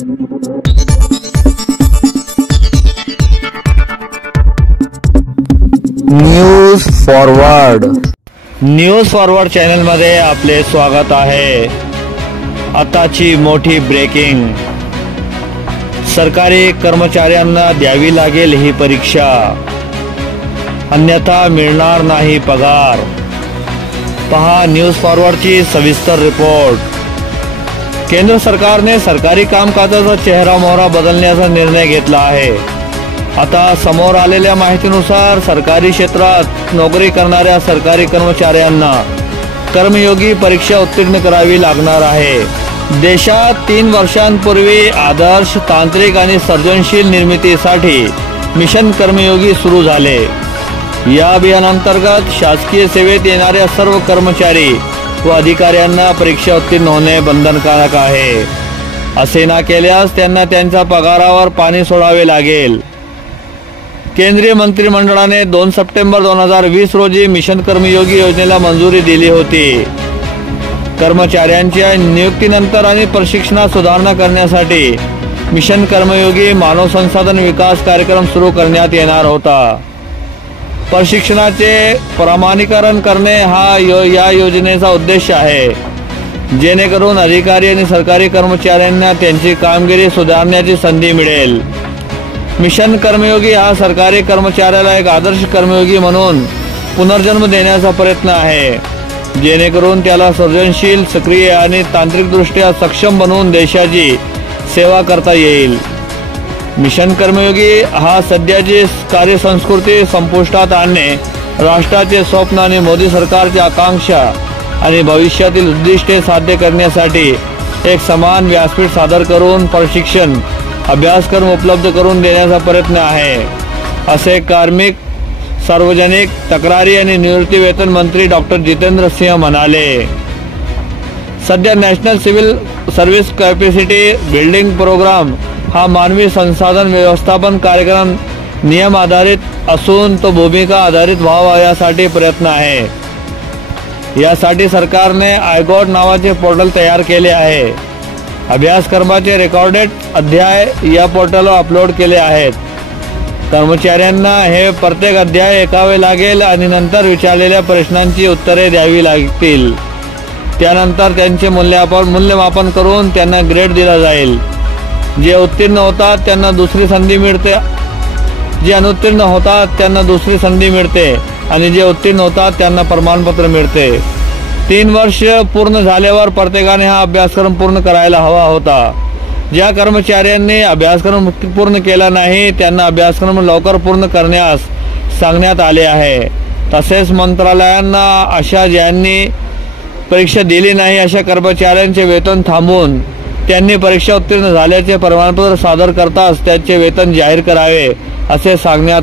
News forward channel मध्ये आपले स्वागत आहे। आताची मोठी ब्रेकिंग। सरकारी कर्मचाऱ्यांना द्यावी लागेल ही परीक्षा, अन्यथा मिळणार नाही पगार। पहा न्यूज फॉरवर्डची सविस्तर रिपोर्ट। केंद्र सरकारने सरकारी कामकाजाचा चेहरा मोहरा बदलण्याचा निर्णय घेतला आहे। आता समोर आलेल्या माहितीनुसार सरकारी क्षेत्रात नोकरी करणाऱ्या सरकारी कर्मचाऱ्यांना कर्मयोगी परीक्षा उत्तीर्ण करावी लागणार आहे। देशात 3 वर्षांपूर्वी आदर्श तांत्रिक आणि सर्जनशील निर्मितीसाठी मिशन कर्मयोगी सुरू झाले। या अभियानांतर्गत शासकीय सेवेत येणाऱ्या सर्व कर्मचारी व अधिकाऱ्यांना परीक्षा उत्तीर्ण होणे बंधनकारक आहे। असे न केल्यास त्यांना त्यांच्या पगारावर पाणी सोडावे लागेल। केंद्रीय मंत्रिमंडळाने 2 सप्टेंबर 2020 रोजी मिशन कर्मयोगी योजनेला मंजुरी दिली होती। कर्मचाऱ्यांच्या नियुक्तीनंतर आणि प्रशिक्षणात सुधारणा करण्यासाठी मिशन कर्मयोगी मानव संसाधन विकास कार्यक्रम सुरू करण्यात येणार होता। प्रशिक्षणाचे प्रमाणीकरण करणे हा या योजनेचा उद्देश आहे, जेणेकरून अधिकारी आणि सरकारी कर्मचाऱ्यांना त्यांची कामगिरी सुधारण्याची संधी मिळेल। मिशन कर्मयोगी हा सरकारी कर्मचाऱ्याला एक आदर्श कर्मयोगी म्हणून पुनर्जन्म देण्याचा प्रयत्न आहे, जेणेकरून त्याला सर्जनशील, सक्रिय आणि तांत्रिकदृष्ट्या सक्षम बनवून देशाची सेवा करता येईल। मिशन कर्मयोगी हा सध्याची कार्यसंस्कृती संपुष्टात आणणे, राष्ट्राचे स्वप्न आणि मोदी सरकारची आकांक्षा आणि भविष्यातील उद्दिष्टे साध्य करण्यासाठी एक समान व्यासपीठ सादर करून प्रशिक्षण अभ्यासक्रम उपलब्ध करून देण्याचा प्रयत्न आहे, असे कार्मिक, सार्वजनिक तक्रारी आणि निवृत्ती वेतन मंत्री डॉक्टर जितेंद्र सिंह म्हणाले। सध्या national civil service capacity building programme हा मानवी संसाधन व्यवस्थापन कार्यक्रम नियम आधारित असून तो भूमिका आधारित व्हावा यासाठी प्रयत्न आहे। यासाठी सरकारने आयगॉट नावाचे पोर्टल तयार केले आहे। अभ्यासक्रमाचे रेकॉर्डेड अध्याय या पोर्टलवर अपलोड केले आहेत। कर्मचाऱ्यांना हे प्रत्येक अध्याय ऐकावे लागेल आणि नंतर विचारलेल्या प्रश्नांची उत्तरे द्यावी लागतील। त्यानंतर त्यांचे मूल्यमापन करून त्यांना ग्रेड दिला जाईल। जे उत्तीर्ण होतात त्यांना दुसरी संधी मिळते, जे अनुत्तीर्ण होतात त्यांना दुसरी संधी मिळते आणि जे उत्तीर्ण होतात त्यांना प्रमाणपत्र मिळते। 3 वर्ष पूर्ण झाल्यावर प्रत्येकाने हा अभ्यासक्रम पूर्ण करायला हवा होता। ज्या कर्मचाऱ्यांनी अभ्यासक्रम पूर्ण केला नाही त्यांना अभ्यासक्रम लवकर पूर्ण करण्यास सांगण्यात आले आहे। तसेच मंत्रालयांना अशा ज्यांनी परीक्षा दिली नाही अशा कर्मचाऱ्यांचे वेतन थांबवून त्यांनी परीक्षा उत्तीर्ण झाल्याचे प्रमाणपत्र सादर करताच त्याचे वेतन जाहीर करावे असे सांगण्यात